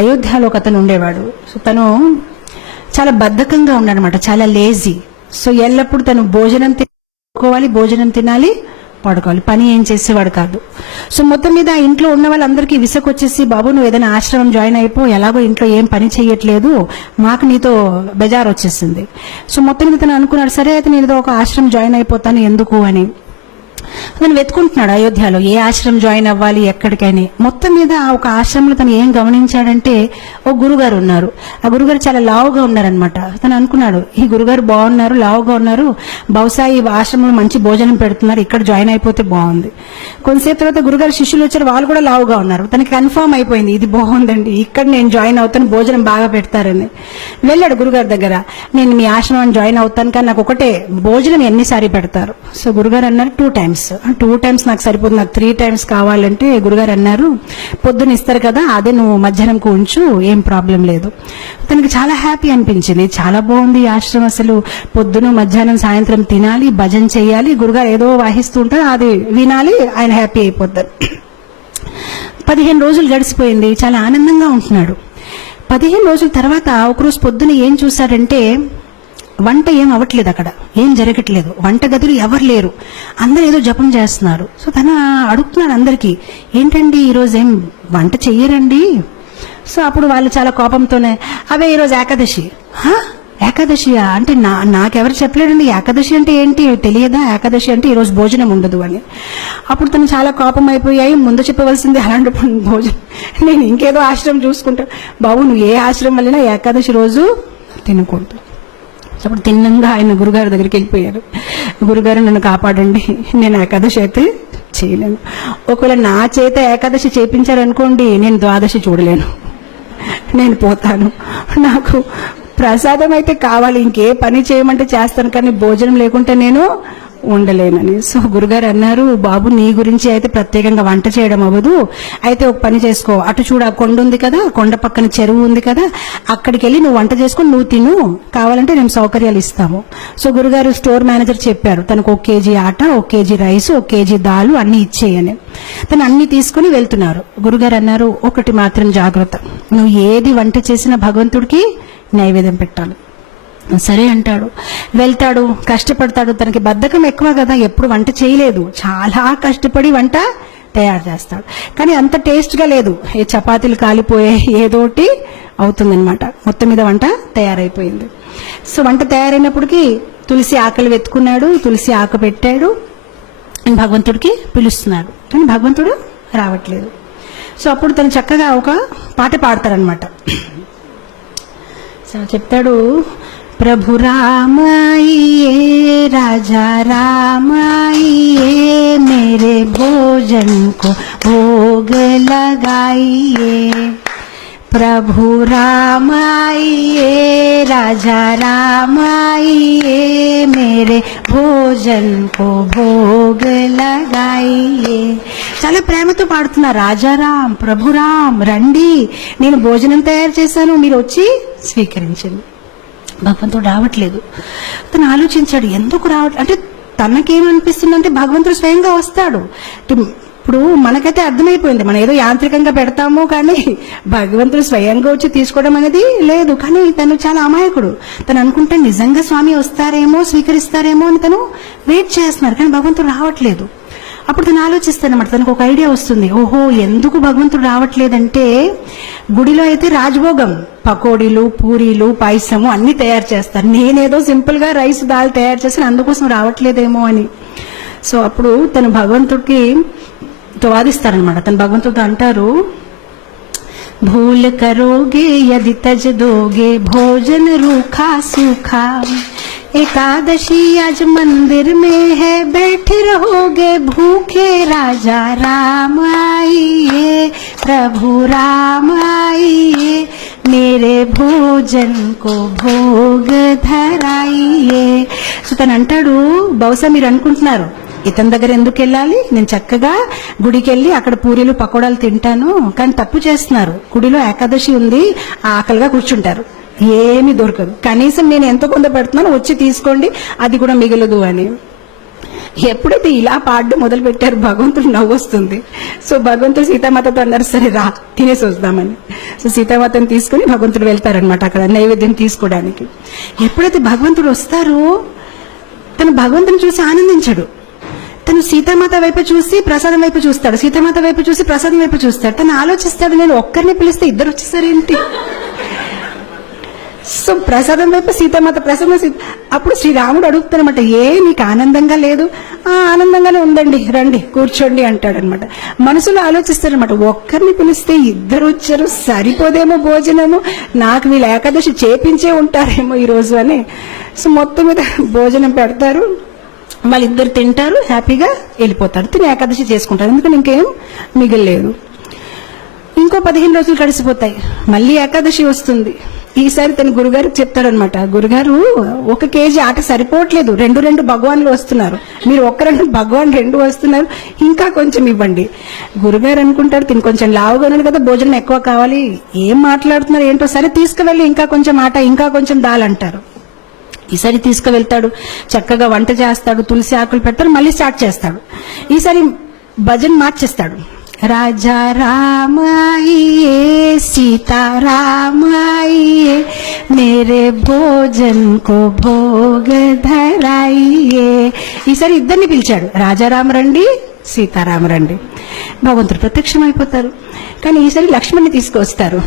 అయోధ్యలో ఒక అతను ఉండేవాడు. సో తను చాలా బద్ధకంగా ఉన్నాడనమాట, చాలా లేజీ. సో ఎల్లప్పుడు తను భోజనం తినుకోవాలి, భోజనం తినాలి, పడుకోవాలి, పని ఏం చేసేవాడు కాదు. సో మొత్తం మీద ఇంట్లో ఉన్న వాళ్ళందరికీ విసుకొచ్చేసి, బాబు నువ్వు ఏదైనా ఆశ్రమం జాయిన్ అయిపో, ఎలాగో ఇంట్లో ఏం పని చేయట్లేదు, మాకు నీతో బెజార్ వచ్చేసింది. సో మొత్తం మీద తను అనుకున్నాడు, సరే అయితే నేను ఏదో ఒక ఆశ్రమం జాయిన్ అయిపోతాను ఎందుకు అని. తను వెతుకుంటున్నాడు అయోధ్యలో ఏ ఆశ్రమం జాయిన్ అవ్వాలి ఎక్కడికని. మొత్తం మీద ఒక ఆశ్రమంలో తను ఏం గమనించాడంటే, ఓ గురుగారు ఉన్నారు. ఆ గురుగారు చాలా లావుగా ఉన్నారనమాట. తను అనుకున్నాడు, ఈ గురుగారు బాగున్నారు, లావుగా ఉన్నారు, బహుశా ఈ ఆశ్రమంలో మంచి భోజనం పెడుతున్నారు, ఇక్కడ జాయిన్ అయిపోతే బాగుంది. కొంతసేపు తర్వాత గురుగారు శిష్యులు వచ్చారు, వాళ్ళు కూడా లావుగా ఉన్నారు. తనకి కన్ఫర్మ్ అయిపోయింది, ఇది బాగుందండి, ఇక్కడ నేను జాయిన్ అవుతాను, భోజనం బాగా పెడతారని. వెళ్ళాడు గురుగారి దగ్గర, నేను మీ ఆశ్రమం జాయిన్ అవుతాను, కానీ నాకు ఒకటే, భోజనం ఎన్నిసారి పెడతారు? సో గురుగారు అన్నారు 2 times. 2 times నాకు సరిపోతుంది, నాకు 3 times కావాలంటే గురుగారు అన్నారు, పొద్దున్న ఇస్తారు కదా, అదే నువ్వు మధ్యాహ్నంకు ఉంచు, ఏం ప్రాబ్లం లేదు. తనకి చాలా హ్యాపీ అనిపించింది, చాలా బాగుంది ఈ ఆశ్రమం, అసలు పొద్దున మధ్యాహ్నం సాయంత్రం తినాలి, భజన చేయాలి, గురుగారు ఏదో వాహిస్తూ ఉంటారు, అది వినాలి, ఆయన హ్యాపీ అయిపోతారు. 15 రోజులు గడిచిపోయింది, చాలా ఆనందంగా ఉంటున్నాడు. 15 రోజుల తర్వాత ఒకరోజు పొద్దున ఏం చూశాడంటే, వంట ఏం అవ్వట్లేదు, అక్కడ ఏం జరగట్లేదు, వంట గదిలో ఎవరు లేరు, అందరూ ఏదో జపం చేస్తున్నారు. సో తన అడుగుతున్నాడు అందరికీ, ఏంటండి ఈరోజు ఏం వంట చెయ్యరండి? సో అప్పుడు వాళ్ళు చాలా కోపంతోనే, అవే ఈరోజు ఏకాదశి. ఏకాదశియా అంటే నాకెవరు చెప్పలేడండి, ఏకాదశి అంటే ఏంటి తెలియదా, ఏకాదశి అంటే ఈరోజు భోజనం ఉండదు అని. అప్పుడు తను చాలా కోపం అయిపోయాయి, ముందు చెప్పవలసింది, అలాంటి భోజనం నేను ఇంకేదో ఆశ్రమం చూసుకుంటా. బాబు నువ్వు ఏ ఆశ్రమం వెళ్ళినా ఏకాదశి రోజు తినకూడదు. అప్పుడు తిన్నంగా ఆయన గురుగారి దగ్గరికి వెళ్ళిపోయారు, గురుగారు నన్ను కాపాడండి, నేను ఏకాదశి అయితే చేయలేను, ఒకవేళ నా చేత ఏకాదశి చేయించారనుకోండి, నేను ద్వాదశి చూడలేను, నేను పోతాను, నాకు ప్రసాదం అయితే కావాలి, ఇంకే పని చేయమంటే చేస్తాను, కానీ భోజనం లేకుంటే నేను ఉండలేనని. సో గురుగారు అన్నారు, బాబు నీ గురించి అయితే ప్రత్యేకంగా వంట చేయడం అవ్వదు, అయితే ఒక పని చేసుకో, అటు చూడ కొండ ఉంది కదా, కొండ పక్కన చెరువు ఉంది కదా, అక్కడికి వెళ్ళి నువ్వు వంట చేసుకుని నువ్వు తిను, కావాలంటే నేను సౌకర్యాలు ఇస్తాము. సో గురుగారు స్టోర్ మేనేజర్ చెప్పారు, తనకు 1 kg ఆట, 1 kg రైస్, 1 kg దాలు అన్ని ఇచ్చేయని. తను అన్ని తీసుకుని వెళ్తున్నారు. గురుగారు అన్నారు, ఒకటి మాత్రం జాగ్రత్త, నువ్వు ఏది వంట చేసినా భగవంతుడికి నైవేద్యం పెట్టాలి. సరే అంటాడు, వెళ్తాడు, కష్టపడతాడు. తనకి బద్ధకం ఎక్కువ కదా, ఎప్పుడు వంట చేయలేదు, చాలా కష్టపడి వంట తయారు చేస్తాడు, కానీ అంత టేస్ట్గా లేదు, ఏ చపాతీలు కాలిపోయాయి, ఏదోటి అవుతుందన్నమాట. మొత్తం మీద వంట తయారైపోయింది. సో వంట తయారైనప్పటికీ తులసి ఆకలి వెతుకున్నాడు, తులసి ఆకు పెట్టాడు, భగవంతుడికి పిలుస్తున్నాడు, కానీ భగవంతుడు రావట్లేదు. సో అప్పుడు తను చక్కగా ఒక పాట పాడతాడనమాట. సో చెప్తాడు, प्रभु राम आइए, राजा राम आइए, मेरे भोजन को भोग लगाइए। प्रभु राम आइए, राजा राम आइए, मेरे भोजन को भोग लगाइए. చాలా ప్రేమతో పాడుతున్నా, రాజారాం ప్రభురాం రండి, నేను భోజనం తయారు చేశాను, మీరు వచ్చి స్వీకరించండి. భగవంతుడు రావట్లేదు. తను ఆలోచించాడు, ఎందుకు రావట్లేదు అంటే, తనకేమనిపిస్తుందంటే భగవంతుడు స్వయంగా వస్తాడు. ఇప్పుడు మనకైతే అర్థమైపోయింది, మనం ఏదో యాంత్రికంగా పెడతాము, కానీ భగవంతుడు స్వయంగా వచ్చి తీసుకోవడం అనేది లేదు. కానీ తను చాలా అమాయకుడు, తను అనుకుంటే నిజంగా స్వామి వస్తారేమో, స్వీకరిస్తారేమో అని తను వెయిట్ చేస్తున్నారు, కానీ భగవంతుడు రావట్లేదు. అప్పుడు తను ఆలోచిస్తానమాట, తనకు ఒక ఐడియా వస్తుంది, ఓహో ఎందుకు భగవంతుడు రావట్లేదంటే, గుడిలో అయితే రాజభోగం, పకోడీలు, పూరీలు, పాయసము అన్ని తయారు చేస్తారు, నేనేదో సింపుల్ గా రైస్ దాల్ తయారు చేస్తాను, అందుకోసం రావట్లేదేమో అని. సో అప్పుడు తను భగవంతుడికి వాదిస్తారనమాట. తను భగవంతుడితో అంటారు, భూల్ కరోగే యది తజ దోగే భోజన రూఖా సూఖా, एकादशी आज मंदिर में है, बैठे रहोगे भूखे, राजा राम आइए, प्रभु राम आइए, मेरे भोजन को भोग धराइए. సో తను అంటాడు, బహుశా మీరు అనుకుంటున్నారు ఇతని దగ్గర ఎందుకు వెళ్ళాలి, నేను చక్కగా గుడికి వెళ్ళి అక్కడ పూరీలు పకోడాలు తింటాను, కానీ తప్పు చేస్తున్నారు, గుడిలో ఏకాదశి ఉంది, ఆకలిగా కూర్చుంటారు, ఏమి దొరకదు, కనీసం నేను ఎంతో కొంత పెడుతున్నాను, వచ్చి తీసుకోండి, అది కూడా మిగలదు అని. ఎప్పుడైతే ఇలా పాడడం మొదలు పెట్టారు భగవంతుడు నవ్వు వస్తుంది. సో భగవంతుడు సీతామాతతో అన్నారు, సరే రా తినేసి వద్దామని. సో సీతామాతని తీసుకుని భగవంతుడు వెళ్తారనమాట అక్కడ నైవేద్యం తీసుకోవడానికి. ఎప్పుడైతే భగవంతుడు వస్తారో తను భగవంతుని చూసి ఆనందించడు. తను సీతామాత వైపు చూసి ప్రసాదం వైపు చూస్తాడు, సీతామాత వైపు చూసి ప్రసాదం వైపు చూస్తాడు. తను ఆలోచిస్తాడు, నేను ఒక్కరిని పిలిస్తే ఇద్దరు వచ్చేసారేంటి. సో ప్రసాదం వైపు సీతామాత, ప్రసాదం అప్పుడు శ్రీరాముడు అడుగుతారనమాట, ఏ నీకు ఆనందంగా లేదు? ఆనందంగానే ఉందండి, రండి కూర్చోండి అంటాడు అనమాట. మనసులో ఆలోచిస్తారనమాట, ఒక్కరిని పిలిస్తే ఇద్దరు వచ్చారు, సరిపోదేమో భోజనము, నాకు వీళ్ళు ఏకాదశి చేపించే ఉంటారేమో ఈరోజు అని. సో మొత్తం మీద భోజనం పెడతారు, వాళ్ళిద్దరు తింటారు, హ్యాపీగా వెళ్ళిపోతారు, తిని ఏకాదశి చేసుకుంటారు. ఎందుకంటే ఇంకేం మిగిలేదు. ఇంకో 15 రోజులు గడిచిపోతాయి, మళ్ళీ ఏకాదశి వస్తుంది. ఈసారి తన గురుగారికి చెప్తాడనమాట, గురుగారు 1 కేజీ ఆట సరిపోవట్లేదు, 2 భగవాన్లు వస్తున్నారు, మీరు 1 భగవాన్ 2 వస్తున్నారు, ఇంకా కొంచెం ఇవ్వండి. గురుగారు అనుకుంటారు, తిని కొంచెం లావుగా ఉన్నాడు కదా, భోజనం ఎక్కువ కావాలి, ఏం మాట్లాడుతున్నారు ఏంటో, సరే తీసుకువెళ్ళి ఇంకా కొంచెం ఆట, ఇంకా కొంచెం దాల్ అంటారు. ఈసారి తీసుకువెళ్తాడు, చక్కగా వంట చేస్తాడు, తులసి ఆకులు పెడతాడు, మళ్ళీ స్టార్ట్ చేస్తాడు. ఈసారి భజన్ మార్చేస్తాడు, రాజా రామాయే సీతా రామాయే మేరే భోజన్ కో భోగ ధరాయే. ఈసారి ఇద్దరిని పిలిచాడు, రాజారామ రండి, సీతారామ రండి. భగవంతుడు ప్రత్యక్షం అయిపోతారు. కానీ ఈసారి లక్ష్మణ్ని తీసుకొస్తారు.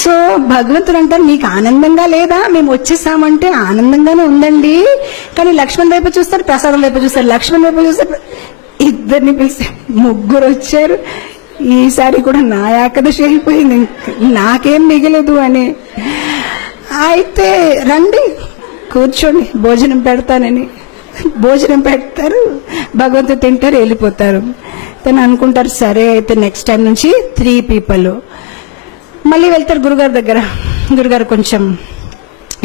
సో భగవంతుడు అంటారు, నీకు ఆనందంగా లేదా? మేము వచ్చేసామంటే ఆనందంగానే ఉందండి, కానీ లక్ష్మణ్ వైపు చూస్తారు, ప్రసాదం వైపు చూస్తారు, లక్ష్మణ్ వైపు చూస్తారు. ఇద్దరిని పిలిచి 3 వచ్చారు. ఈసారి కూడా నా ఏకాదశి అయిపోయింది, నాకేం మిగలదు అని. అయితే రండి కూర్చోండి భోజనం పెడతానని భోజనం పెడతారు, భగవంతుడు తింటారు, వెళ్ళిపోతారు. తను అనుకుంటారు, సరే అయితే నెక్స్ట్ టైం నుంచి 3 పీపుల్. మళ్ళీ వెళ్తారు గురుగారి దగ్గర, గురుగారు కొంచెం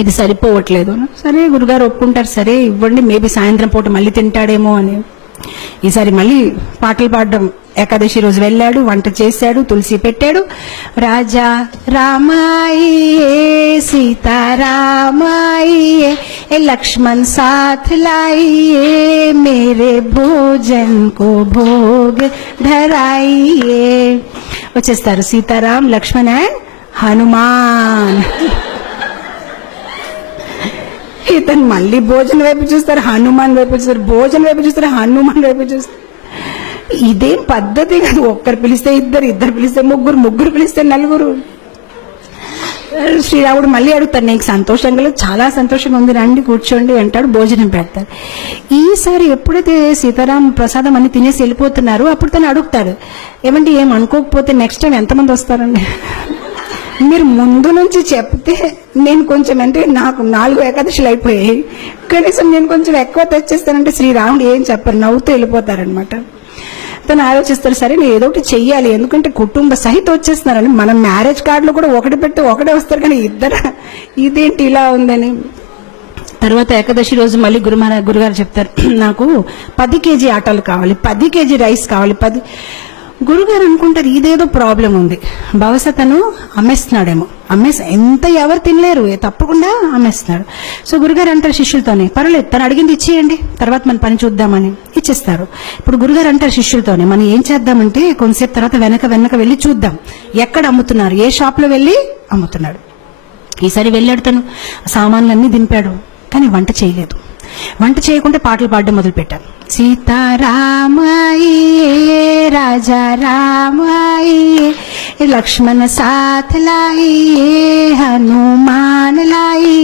ఇది సరిపోవట్లేదు. సరే గురుగారు ఒప్పుకుంటారు, సరే ఇవ్వండి, మేబీ సాయంత్రం పూట మళ్ళీ తింటాడేమో అని. ఈసారి మళ్ళీ పాటలు పాడడం, ఏకాదశి రోజు వెళ్ళాడు, వంట చేశాడు, తులసి పెట్టాడు. రాజా రామాయే సీతారామాయే లక్ష్మణ్ సాథ్ లాయియే మేరే భోజన్ కో భోగ్ ధరాయియే. వచ్చేస్తారు సీతారాం, లక్ష్మణ్ అండ్ హనుమాన్. ఇతను మళ్ళీ భోజనం వైపు చూస్తారు, హనుమాన్ వైపు చూస్తారు, భోజనం వైపు చూస్తారు, హనుమాన్ వైపు చూస్తారు. ఇదేం పద్ధతి కాదు, ఒక్కరు పిలిస్తే ఇద్దరు, ఇద్దరు పిలిస్తే ముగ్గురు, ముగ్గురు పిలిస్తే 4. శ్రీరాముడు మళ్ళీ అడుగుతారు, నీకు సంతోషంగా లేదు? చాలా సంతోషంగా ఉంది, రండి కూర్చోండి అంటాడు, భోజనం పెడతారు. ఈసారి ఎప్పుడైతే సీతారాం ప్రసాదం అన్ని తినేసి వెళ్ళిపోతున్నారు, అప్పుడు తను అడుగుతాడు, ఏమంటే ఏం అనుకోకపోతే నెక్స్ట్ టైం ఎంతమంది వస్తారండి? మీరు ముందు నుంచి చెప్తే నేను కొంచెం, అంటే నాకు 4 ఏకాదశులు అయిపోయాయి, కనీసం నేను కొంచెం ఎక్కువ తెచ్చేస్తానంటే శ్రీరాముడు ఏం చెప్పరు, నవ్వుతూ వెళ్ళిపోతారనమాట. తను ఆలోచిస్తారు, సరే నేను ఏదో ఒకటి చెయ్యాలి, ఎందుకంటే కుటుంబ సహిత వచ్చేస్తున్నారని. మనం మ్యారేజ్ కార్డులో కూడా 1 పెట్టి 1 వస్తారు, కానీ ఇద్దరు ఇదేంటి ఇలా ఉందని. తర్వాత ఏకాదశి రోజు మళ్ళీ గురుగారు చెప్తారు, నాకు 10 కేజీ ఆటలు కావాలి, 10 కేజీ రైస్ కావాలి. గురుగారు అనుకుంటారు, ఇదేదో ప్రాబ్లం ఉంది, బహుశా తను అమ్మేస్తున్నాడేమో, ఎంత ఎవరు తినలేరు, తప్పకుండా అమ్మేస్తున్నాడు. సో గురుగారు అంటారు శిష్యులతోనే, పర్వాలేదు తను అడిగింది ఇచ్చేయండి, తర్వాత మన పని చూద్దామని ఇచ్చేస్తారు. ఇప్పుడు గురుగారు అంటారు శిష్యులతోనే, మనం ఏం చేద్దామంటే కొంతసేపు తర్వాత వెనక వెళ్ళి చూద్దాం, ఎక్కడ అమ్ముతున్నారు, ఏ షాప్ లో వెళ్ళి అమ్ముతున్నాడు. ఈసారి వెళ్ళాడు, తను సామాన్లన్నీ దింపాడు, కానీ వంట చేయలేదు. వంట చేయకుండా పాటలు పాడడం మొదలు పెట్టారు. సీతారామాయే రాజా రామాయే లక్ష్మణ సాథ్ లాయియే హనుమాన్ లాయి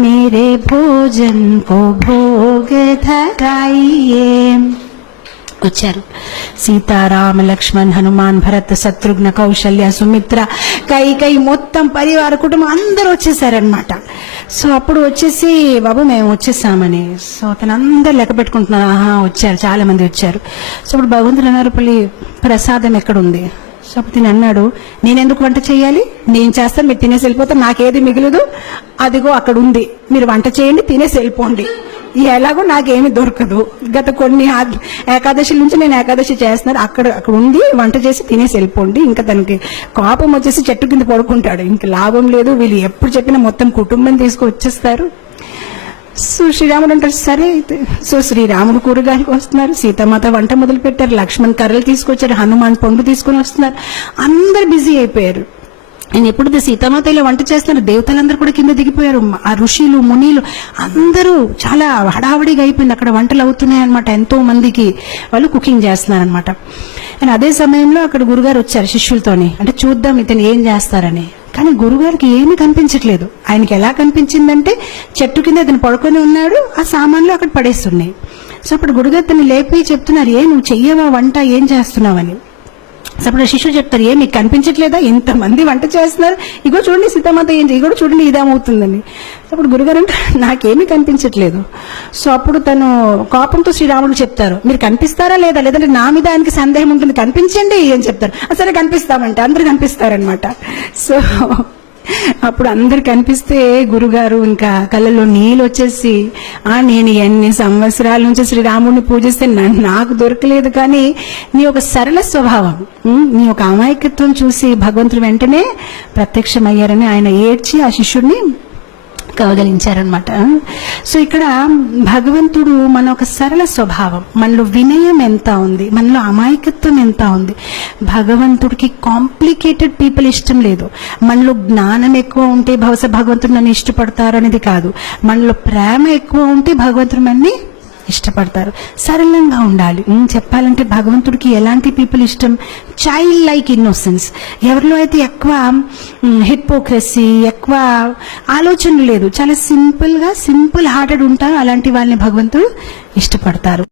మేరే భోజన్ కో భోగ ధరాయియే. వచ్చారు సీతారామ లక్ష్మణ్ హనుమాన్ భరత్ శత్రుఘ్న కౌశల్య సుమిత్ర కై మొత్తం పరివార కుటుంబం అందరూ వచ్చేసారనమాట. సో అప్పుడు వచ్చేసి, బాబు మేము వచ్చేసామని. సో అతను అందరు లెక్క పెట్టుకుంటున్నారు, వచ్చారు, చాలా మంది వచ్చారు. సో అప్పుడు భగవంతుడు అన్నారు, ప్రసాదం ఎక్కడుంది? సో అప్పుడు తిని అన్నాడు, నేనెందుకు వంట చేయాలి, నేను చేస్తాను, మీరు తినేసి వెళ్ళిపోతారు, నాకేది మిగలదు, అదిగో అక్కడ ఉంది, మీరు వంట చేయండి, తినేసి వెళ్ళిపోండి, ఎలాగో నాకేమి దొరకదు, గత కొన్ని ఏకాదశి నుంచి నేను ఏకాదశి చేస్తున్నాను, అక్కడ ఉంది, వంట చేసి తినేసి వెళ్ళిపోండి. ఇంకా తనకి కోపం వచ్చేసి చెట్టు కింద పడుకుంటాడు, ఇంకా లాభం లేదు, వీళ్ళు ఎప్పుడు చెప్పినా మొత్తం కుటుంబం తీసుకు వచ్చేస్తారు. సో శ్రీరాముడు అంటారు సరే అయితే. సో శ్రీరాముడు కూరగాయలకు వస్తున్నారు, సీతామాత వంట మొదలు పెట్టారు, లక్ష్మణ్ కర్రలు తీసుకొచ్చారు, హనుమాన్ పండు తీసుకొని వస్తున్నారు, అందరు బిజీ అయిపోయారు. నేను ఎప్పుడు సీతామాత ఇలా వంట చేస్తున్నారు, దేవతలందరూ కూడా కింద దిగిపోయారు, ఆ ఋషులు మునీలు అందరూ చాలా హడావడిగా అయిపోయింది. అక్కడ వంటలు అవుతున్నాయి అనమాట, ఎంతో మందికి వాళ్ళు కుకింగ్ చేస్తున్నారనమాట. అండ్ అదే సమయంలో అక్కడ గురుగారు వచ్చారు శిష్యులతోని, అంటే చూద్దాం ఇతను ఏం చేస్తారని. కానీ గురుగారికి ఏమీ కనిపించట్లేదు. ఆయనకి ఎలా కనిపించిందంటే చెట్టు కింద ఇతను పడుకొని ఉన్నాడు, ఆ సామాన్లు అక్కడ పడేస్తున్నాయి. సో అప్పుడు గురుగారు తను లేపి చెప్తున్నారు, నువ్వు చెయ్యవా వంట, ఏం చేస్తున్నావని. అప్పుడు శిష్యుడు చెప్తారు, మీకు కనిపించట్లేదా, ఇంతమంది వంట చేస్తున్నారు, ఇగో చూడండి సీతామాత ఏం ఇగో చూడండి ఇదేమవుతుందని. అప్పుడు గురుగారు అంటే నాకేమీ కనిపించట్లేదు. సో అప్పుడు తను కోపంతో శ్రీరాముడు చెప్తారు, మీరు కనిపిస్తారా లేదా, లేదంటే నా మీద ఆయనకి సందేహం ఉంటుంది, కనిపించండి అని చెప్తారు. సరే కనిపిస్తామంటే అందరు కనిపిస్తారనమాట. సో అప్పుడు అందరు కనిపిస్తే గురుగారు ఇంకా కళ్ళలో నీళ్ళు వచ్చేసి, నేను ఎన్ని సంవత్సరాల నుంచి శ్రీరాముడిని పూజిస్తే నాకు దొరకలేదు, కానీ నీ ఒక సరళ స్వభావం, నీ ఒక అమాయకత్వం చూసి భగవంతుడు వెంటనే ప్రత్యక్షమయ్యారని ఆయన ఏడ్చి ఆ శిష్యుడిని కవగలించారనమాట. సో ఇక్కడ భగవంతుడు మన ఒక సరళ స్వభావం, మనలో వినయం ఎంత ఉంది, మనలో అమాయకత్వం ఎంత ఉంది. భగవంతుడికి కాంప్లికేటెడ్ పీపుల్ ఇష్టం లేదు. మనలో జ్ఞానం ఎక్కువ ఉంటే బహుశా భగవంతుడు నన్ను ఇష్టపడతారు అనేది కాదు, మనలో ప్రేమ ఎక్కువ ఉంటే భగవంతుడు మనని ఇష్టపడతారు. సరళంగా ఉండాలి. చెప్పాలంటే భగవంతుడికి ఎలాంటి పీపుల్ ఇష్టం, చైల్డ్ లైక్ ఇన్నోసెన్స్. ఎవరిలో అయితే ఎక్కువ హిపోక్రసీ, ఎక్కువ ఆలోచనలు లేదు, చాలా సింపుల్ హార్టెడ్ ఉంటారు, అలాంటి వాళ్ళని భగవంతుడు ఇష్టపడతారు.